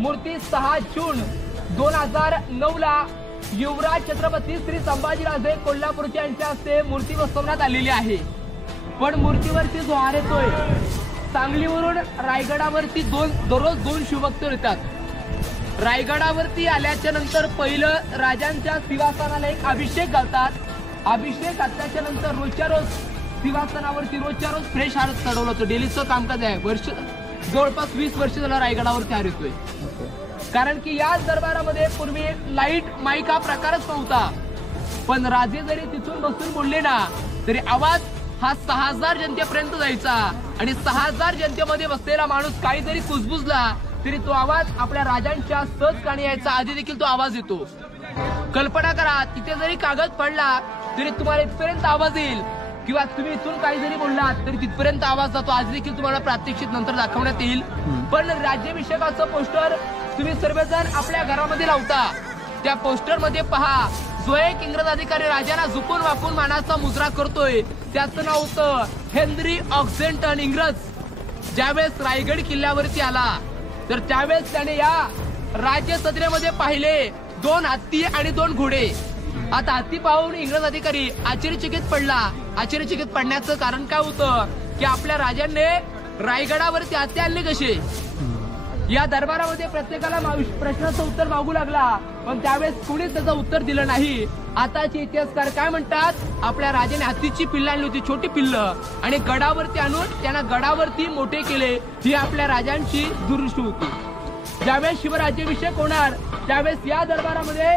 मूर्ती 6 जून 2009 ला युवराज छत्रपती श्री संभाजीराजे कोल्हापूरच्या यांच्या हस्ते मूर्ती बसवण्यात आलेली आहे. पण मूर्तीवरती जो हार येतोय, सांगलीवरून रायगडावरती दररोज 2 शिवभक्त येतात. रायगडावरती आल्याच्या नंतर पहिलं राजांच्या सिंहासनाला एक अभिषेक घालतात. अभिषेक घातल्याच्या नंतर रोजच्या रोज सिंहासनावरती रोजच्या रोज फ्रेश हार चढवलं होतं. डेलीचं कामकाज आहे. जवळपास 20 वर्ष झालं रायगडावरती हार येतोय. कारण की या दरबारामध्ये पूर्वी लाईट माईक हा प्रकारच नव्हता. पण राजे जरी तिथून बसून बोलले ना तरी आवाज हा 6000 जनतेपर्यंत जायचा. आणि 6000 जनतेमध्ये बसलेला माणूस काही जरी कुजबुजला तरी तो आवाज आपल्या राजांच्या सहज कानी यायचा आधी देखील तो आवाज येतो. कल्पना करा, तिथे जरी कागद पडला तरी तुम्हाला इथपर्यंत आवाज येईल. किंवा तुम्ही इथून काही जरी बोललात तरी तिथपर्यंत आवाज जातो. आज देखील तुम्हाला प्रात्यक्षिक नंतर दाखवण्यात येईल. पण राज्याभिषेकाचं पोस्टर तुम्ही सर्वजण आपल्या घरामध्ये लावता. त्या पोस्टर मध्ये पहा, जो एक इंग्रज अधिकारी राजांना झुकून वाकून मानाचा मुजरा करतोय त्याचं नाव होतं हेनरी ऑक्झेंटन. इंग्रज ज्यावेळेस रायगड किल्ल्यावरती आला तर त्यावेळेस त्याने या राज्य सदरेमध्ये पाहिले 2 हत्ती आणि 2 घोडे. आता हत्ती पाहून इंग्रज अधिकारी आश्चर्यचकित पडला. आश्चर्यचकित पडण्याचं कारण काय होतं की आपल्या राजांनी रायगडावरती हत्ती आणले कसे. या दरबारामध्ये प्रत्येकाला प्रश्नाचं उत्तर मागू लागला. पण त्यावेळेस कोणीच त्याचं उत्तर दिलं नाही. आताचे इतिहासकार काय म्हणतात, आपल्या राजाने हत्तीची पिल्लं आणली होती, छोटी पिल्लं, आणि गडावरती आणून त्यांना गडावरती मोठे केले. ही आपल्या राजांची दुरुष्टी होती. ज्यावेळेस शिवराज्याभिषेक होणार त्यावेळेस या दरबारामध्ये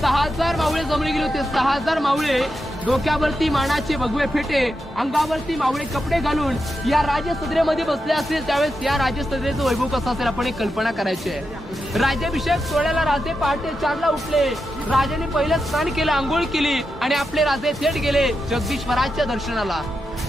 6000 मावळे जमले गेले होते. 6000 मावळे डोक्यावरती मानाचे भगवे फेटे, अंगावरती मावळे कपडे घालून या राजसदरेमध्ये बसले असेल. त्यावेळेस या राजसदरेचं वैभव कसं असेल आपण एक कल्पना करायची आहे. राज्याभिषेक सोहळ्याला राजे पहाटे 4 ला उठले. राजाने पहिलं स्नान केलं, आंघोळ केली आणि आपले राजे थेट गेले जगदीश्वराच्या दर्शनाला.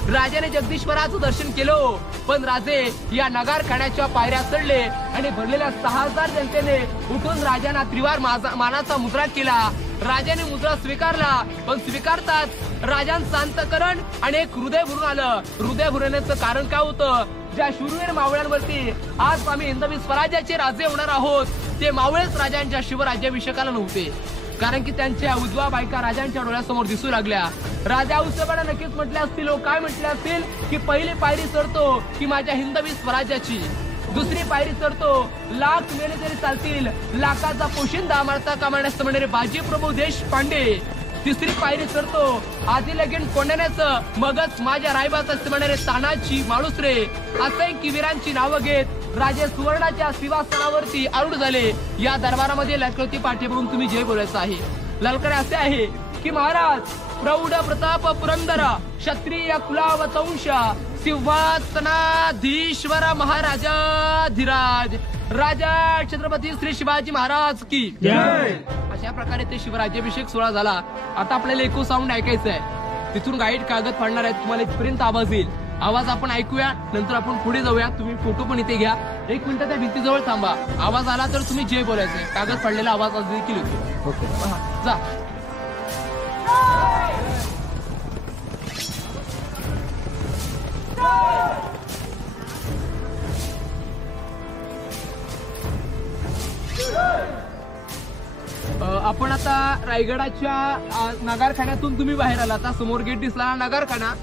राजाने जगदीश्वराचं दर्शन केलं. पण राजे या नगारखान्याच्या पायऱ्या चढले आणि भरलेल्या 6000 जनतेने उठून राजांना त्रिवार मानाचा मुजरा केला. राजाने मुजरा स्वीकारला. पण स्वीकारताच राजांचं अंतःकरण आणि एक हृदय भरून आलं. हृदय भरण्याचं कारण काय होतं, ज्या शूरवीर मावळ्यांवरती आज आम्ही हिंदवी स्वराज्याचे राजे होणार आहोत ते मावळेच राजांच्या शिवराज्याभिषेकाला नव्हते. कारण की त्यांच्या उजवा बायका राजांच्या डोळ्यासमोर दिसू लागल्या. राजा औसबाला नक्कीच म्हटले असतील, काय म्हटले असतील की पहिली पायरी चढतो की माझ्या हिंदवी स्वराज्याची, दुसरी पायरी चढतो लाख मेले तरी चालतील लाखाचा पोशिंदा मारता कामाण्यास म्हणणारे बाजी प्रभू देशपांडे, तिसरी पायरी चढतो आधी लगीन कोंडण्याचं मगच माझ्या रायबाचं म्हणणारे तानाजी माळुसरे. असंख्य वीरांची नावं घेत राजे सुवर्णाच्या सिंहासनावरती आरूढ झाले. या दरबारामध्ये ललकरती पाठी बघून तुम्ही जय बोलायचं आहे. ललकरे असे आहे की महाराज प्रौढ प्रताप पुरंदर क्षत्रिय कुलावतंश सिंहासनाधीश्वर महाराजाधिराज राजा छत्रपती श्री शिवाजी महाराज की जय. अशा प्रकारे ते शिवराज्याभिषेक सोहळा झाला. आता आपल्याला इको साऊंड ऐकायचं आहे. तिथून गाईड कागद फाडणार आहेत. तुम्हाला इथपर्यंत आवाज येईल. आवाज आपण ऐकूया, नंतर आपण पुढे जाऊया. तुम्ही फोटो पण इथे घ्या. 1 मिनिट त्या भिंतीजवळ थांबा. आवाज आला तर तुम्ही जय बोलायचं. कागद फाडलेला आवाज देखील येतो. ओके. जा. आपण आता रायगडाच्या नगारखान्यातून तुम्ही बाहेर आला. आता समोर गेट दिसला नगारखाना.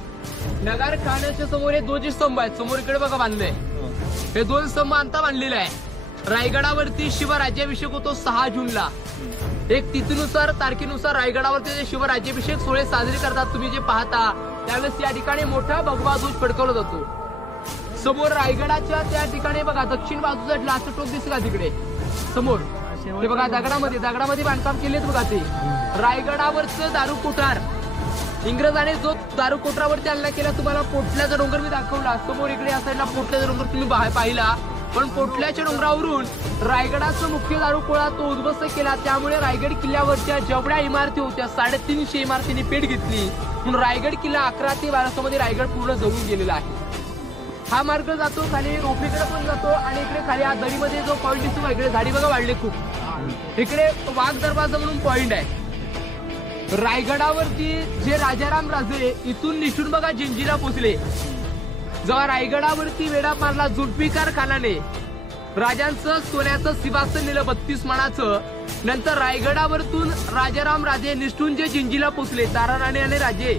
नगारखान्याच्या समोर हे 2 स्तंभ आहेत. समोर इकडे बघा बांधले. हे 2 स्तंभ आता बांधलेले आहे. रायगडावरती शिवराज्याभिषेक होतो 6 जूनला. एक तिथीनुसार तारखेनुसार रायगडावरती जे शिवराज्याभिषेक सोहळे साजरे करतात तुम्ही जे पाहता, त्यावेळेस या ठिकाणी मोठा भगवा ध्वज फडकवला जातो. समोर रायगडाच्या त्या ठिकाणी बघा दक्षिण बाजूचा लास्ट टोक दिसतं का तिकडे समोर, ते बघा दगडामध्ये बांधकाम केलेत बघा. ते रायगडावरचं दारू कोठार, इंग्रजाने जो दारू कोठारावरती हल्ला केला. तुम्हाला पोटल्याचा डोंगर मी दाखवला. समोर इकडे असायला पोटल्याचा डोंगर तुम्ही पाहिला. पण पोटल्याच्या डोंगरावरून रायगडाचा मुख्य दारुगोळा तो उद्ध्वस्त केला. त्यामुळे रायगड किल्ल्यावरच्या जेवढ्या इमारती होत्या 350 इमारतींनी पेट घेतली. म्हणून रायगड किल्ला 11 ते 1200 मध्ये रायगड पूर्ण जळून गेलेला आहे. हा मार्ग जातो खाली रोपीकडे पण जातो आणि इकडे खाली हा दरीमध्ये जो पॉईंट दिसतो इकडे झाडी बघा वाढले खूप. इकडे वाघ दरवाजा म्हणून पॉईंट आहे. रायगडावरती जे राजाराम राजे इथून निघून बघा जिंजीला पोहोचले. जेव्हा रायगडावरती वेढा मारला जुल्फिकार खानाने, राजांचं सोन्याचं सिंहासन नेलं 32 मानाचं. नंतर रायगडावरतून राजाराम राजे निष्ठून जे जिंजीला पोहोचले, ताराराणी आणि राजे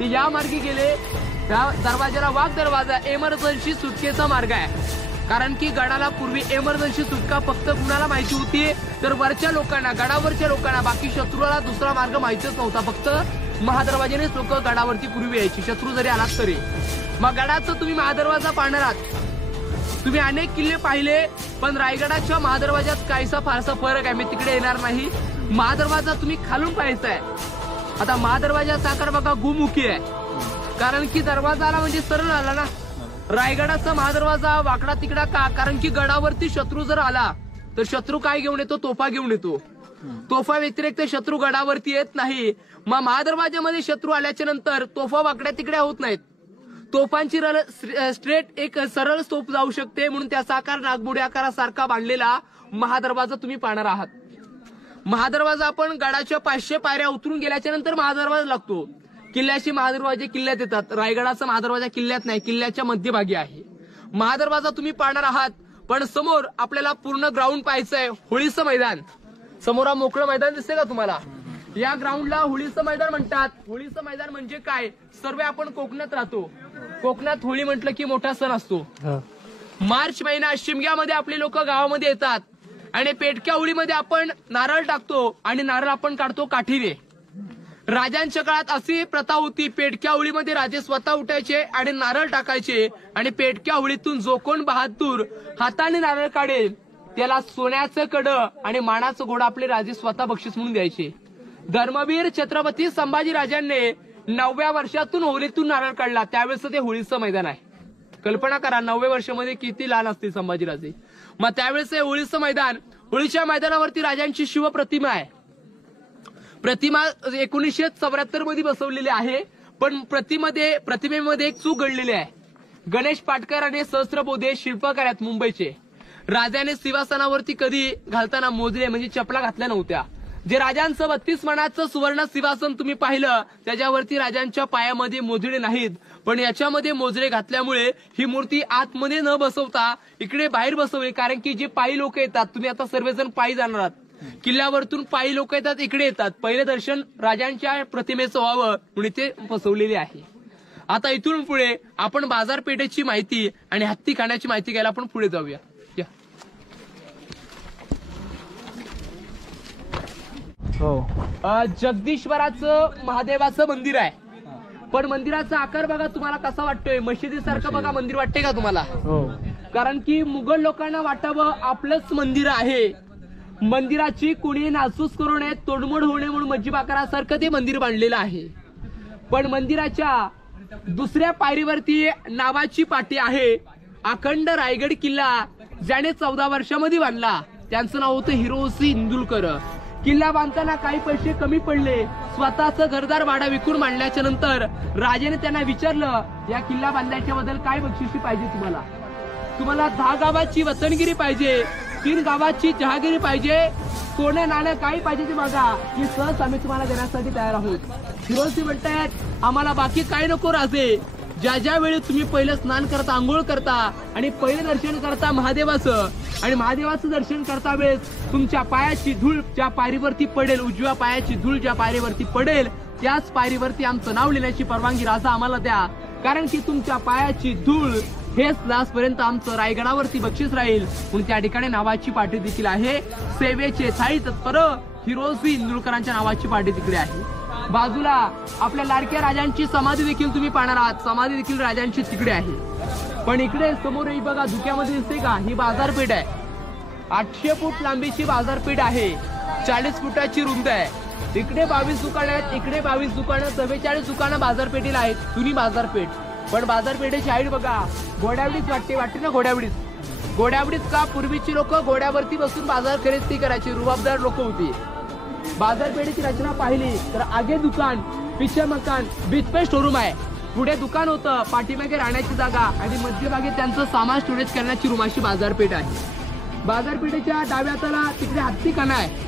ते या मार्गी गेले. त्या दरवाजाला वाघ दरवाजा एमर्जन्सी सुटकेचा मार्ग आहे. कारण की गडाला पूर्वी एमर्जन्सी सुटका फक्त कुणाला माहिती होती तर वरच्या लोकांना, गडावरच्या लोकांना. बाकी शत्रूला दुसरा मार्ग माहितीच नव्हता. फक्त महादरवाजानेच लोक गडावरती पूर्वी यायची, शत्रू जरी आलात तरी. मग गडाचं तुम्ही महादरवाजा पाहणार आहात. तुम्ही अनेक किल्ले पाहिले, पण रायगडाच्या महादरवाजात काहीसा फारसा फरक आहे. मी तिकडे येणार नाही. महादरवाजा तुम्ही खालून पाहायचा आहे. आता महादरवाजाचा आकार बघा गुमुखी आहे. कारण की दरवाजा आला म्हणजे सरळ आला ना. रायगडाचा महादरवाजा वाकडा तिकडा का? कारण की गडावरती शत्रू जर आला तर शत्रू काय घेऊन येतो? तोफा घेऊन येतो. तोफा व्यतिरिक्त शत्रू गडावरती येत नाही. मग महादरवाजामध्ये शत्रू आल्याच्या नंतर तोफा वाकड्या तिकड्या होत नाहीत. तोफांची स्ट्रेट एक सरळ तोफ जाऊ शकते. म्हणून त्याचा आकार नागमोडी आकारासारखा बांधलेला महादरवाजा तुम्ही पाहणार आहात. महादरवाजा आपण गडाच्या 500 पायऱ्या उतरून गेल्याच्या नंतर महादरवाजा लागतो. किल्ल्याचे महादरवाजे किल्ल्यात येतात. रायगडाचा महादरवाजा किल्ल्यात नाही, किल्ल्याच्या मध्यभागी आहे. महादरवाजा तुम्ही पाहणार आहात. पण समोर आपल्याला पूर्ण ग्राउंड पाहायचं आहे. होळीचं मैदान समोर, हा मोकळं मैदान दिसते का तुम्हाला? या ग्राउंडला होळीचं मैदान म्हणतात. होळीचं मैदान म्हणजे काय? सर्व आपण कोकणात राहतो. कोकणात होळी म्हटलं की मोठा सण असतो. मार्च महिना शिमग्यामध्ये आपले लोक गावामध्ये येतात आणि पेटक्या होळीमध्ये आपण नारळ टाकतो आणि नारळ आपण काढतो काठीने. राजांच्या काळात अशी प्रथा होती. पेटक्या होळीमध्ये राजे स्वतः उठायचे आणि नारळ टाकायचे आणि पेटक्या होळीतून जो कोण बहादूर हाताने नारळ काढेल त्याला सोन्याचं कडं आणि मानाचं घोडं आपले राजे स्वतः बक्षीस म्हणून द्यायचे. धर्मवीर छत्रपती संभाजी राजांनी 9व्या वर्षातून होळीतून नारळ काढला. त्यावेळेस ते होळीचं मैदान आहे. कल्पना करा 9व्या वर्षामध्ये किती लहान असतील संभाजीराजे. मग त्यावेळेस हे होळीचं मैदान. होळीच्या मैदानावरती राजांची शिवप्रतिमा आहे. प्रतिमा 1974 मध्ये बसवलेली आहे. पण प्रतिमेमध्ये एक चूक घडलेली आहे. गणेश पाटकर आणि सहस्त्रबोधे शिल्पकार आहेत मुंबईचे. राजाने सिंहासनावरती कधी घालताना मोजले म्हणजे चपला घातल्या नव्हत्या. जे राजांचं 32 मानाचं सुवर्ण सिंहासन तुम्ही पाहिलं त्याच्यावरती राजांच्या पायामध्ये मोजळे नाहीत. पण याच्यामध्ये मोजळे घातल्यामुळे ही मूर्ती आतमध्ये न बसवता इकडे बाहेर बसवली. कारण की जे पायी लोक येतात, तुम्ही आता सर्वजण पायी जाणार आहात, किल्ल्यावरतून पायी लोक येतात, इकडे येतात. पहिलं दर्शन राजांच्या प्रतिमेचं व्हावं म्हणून ते बसवलेले आहे. आता इथून पुढे आपण बाजारपेठेची माहिती आणि हत्ती खाण्याची माहिती घ्यायला आपण पुढे जाऊया. जगदीश्वराचं महादेवाचं मंदिर आहे. पण मंदिराचा आकार बघा तुम्हाला कसा वाटतोय? मशिदीसारखं बघा मंदिर वाटते का तुम्हाला? कारण की मुघल लोकांना वाटावं आपलंच मंदिर आहे. मंदिराची कुणी नासूस करू नये, तोडमोड होऊ नये म्हणून मज्जिद आकारासारखं ते मंदिर बांधलेलं आहे. पण मंदिराच्या दुसऱ्या पायरीवरती नावाची पाटी आहे. अखंड रायगड किल्ला ज्याने 14 वर्षामध्ये बांधला त्यांचं नाव होतं हिरोसी इंदुलकर. किल्ला बांधताना काही पैसे कमी पडले. स्वतःचं घरदार भाडा विकून मांडल्याच्या नंतर राजाने त्यांना विचारलं, या किल्ला बांधण्याच्या बद्दल काय बक्षिसी पाहिजे तुम्हाला? तुम्हाला 10 गावाची वतनगिरी पाहिजे, 3 गावाची जहागिरी पाहिजे, सोनं नाणं काही पाहिजे ते मागा, की सहज आम्ही तुम्हाला देण्यासाठी तयार आहोत. फिरोजी म्हणतायत आम्हाला बाकी काय नको राजे, ज्या वेळी तुम्ही पहिलं स्नान करता, आंघोळ करता आणि पहिलं दर्शन करता महादेवाचं, आणि महादेवाचं दर्शन करता वेळेस तुमच्या पायाची धूळ ज्या पायरीवरती पडेल, उजव्या पायाची धूळ ज्या पायरीवरती पडेल त्याच पायरीवरती आमचं नाव लिहिण्याची परवानगी राजा आम्हाला द्या. कारण की तुमच्या पायाची धूळ हेच लास्टपर्यंत आमचं रायगडावरती बक्षीस राहील. म्हणून त्या ठिकाणी नावाची पाटी देखील आहे. सेवेचे थाळी तत्पर हिरोजी इंदुलकरांच्या नावाची पाटी तिकडे आहे. बाजूला आपल्या लाडक्या राजांची समाधी देखील तुम्ही पाहणार आहात. समाधी देखील राजांची तिकडे आहे. पण इकडे समोर ही बघा धुक्यामध्ये दिसते का, ही बाजारपेठ आहे. 800 फूट लांबीची बाजारपेठ आहे, 40 फुटाची रुंद आहे. इकडे 22 दुकानं आहेत, इकडे 22 दुकानं, 44 दुकानं बाजारपेठीला आहेत. जुनी बाजारपेठ. पण बाजारपेठेची हाईट बघा, घोड्यावडीच वाटते ना, घोड्यावडीच का? पूर्वीची लोक घोड्यावरती बसून बाजार खरेदी करायची, रुबाबदार लोक होती. बाजारपेठेची रचना पाहिली तर आगे दुकान, पिछे मकान, बीच पे शोरूम आहे. पुढे दुकान होतं, पाठीमागे राहण्याची जागा आणि मध्यभागी त्यांचं सामान स्टोरेज करण्याची रूम अशी बाजारपेठ आहे. बाजारपेठेच्या डाव्या हाताला तिकडे हत्तीखाना आहे.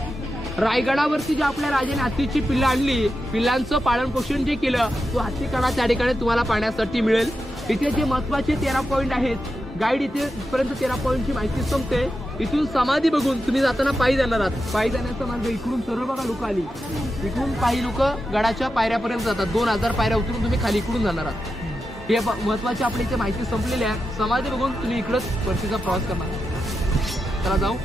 रायगडावरती जे आपल्या राजाने हत्तीची पिल्लं आणली, पिल्लांचं पालन पोषण जे केलं, तो हत्तीखाना त्या ठिकाणी तुम्हाला पाहण्यासाठी मिळेल. इथे जे महत्वाचे 13 पॉईंट आहेत, गाईड इथे पर्यंत 13 पॉईंटची माहिती संपते. इथून समाधी बघून तुम्ही जाताना पायी जाणार आहात. पायी जाण्याचा मार्ग इकडून सरळ बघा, लोक आली इकडून पायी लोक गडाच्या पायऱ्यापर्यंत जातात. 2000 पायऱ्या उतरून तुम्ही खाली इकडून जाणार आहात. हे महत्वाची आपली इथे माहिती संपलेली आहे. समाधी बघून तुम्ही इकडंच परतीचा प्रवास करणार. चला जाऊ.